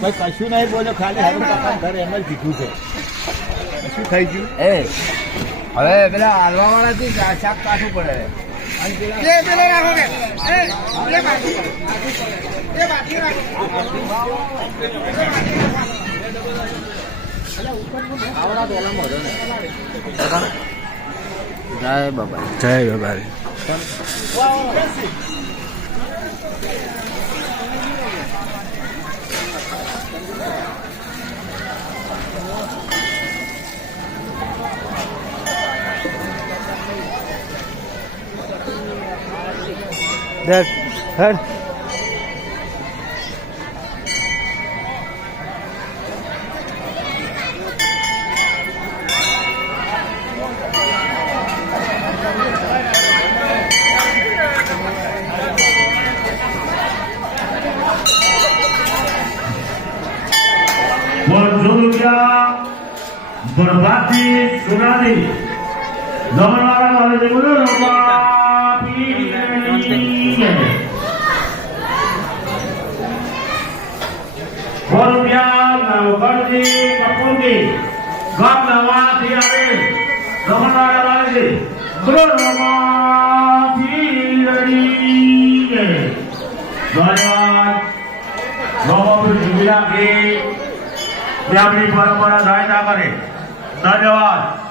ભાઈ કશું નહીં બોલો, ખાલી હારું કાકા ઘરે એમ જ કીધું છે. શું થઈ ગયું? હવે પેલા હાલવા વાળાથી શાક કાઢવું પડે. જય બાબા, જય બાબા. That head. बर्बादी सुना दी जमनवारा वाले ने बोलो रुपया नवगढ़ी कपूरी गांव नवासी आवे जमनवारा वाले से बोलो नवासी धन्यवाद नवाबी जिला के अपनी परंपरा जायदा करे. धन्यवाद.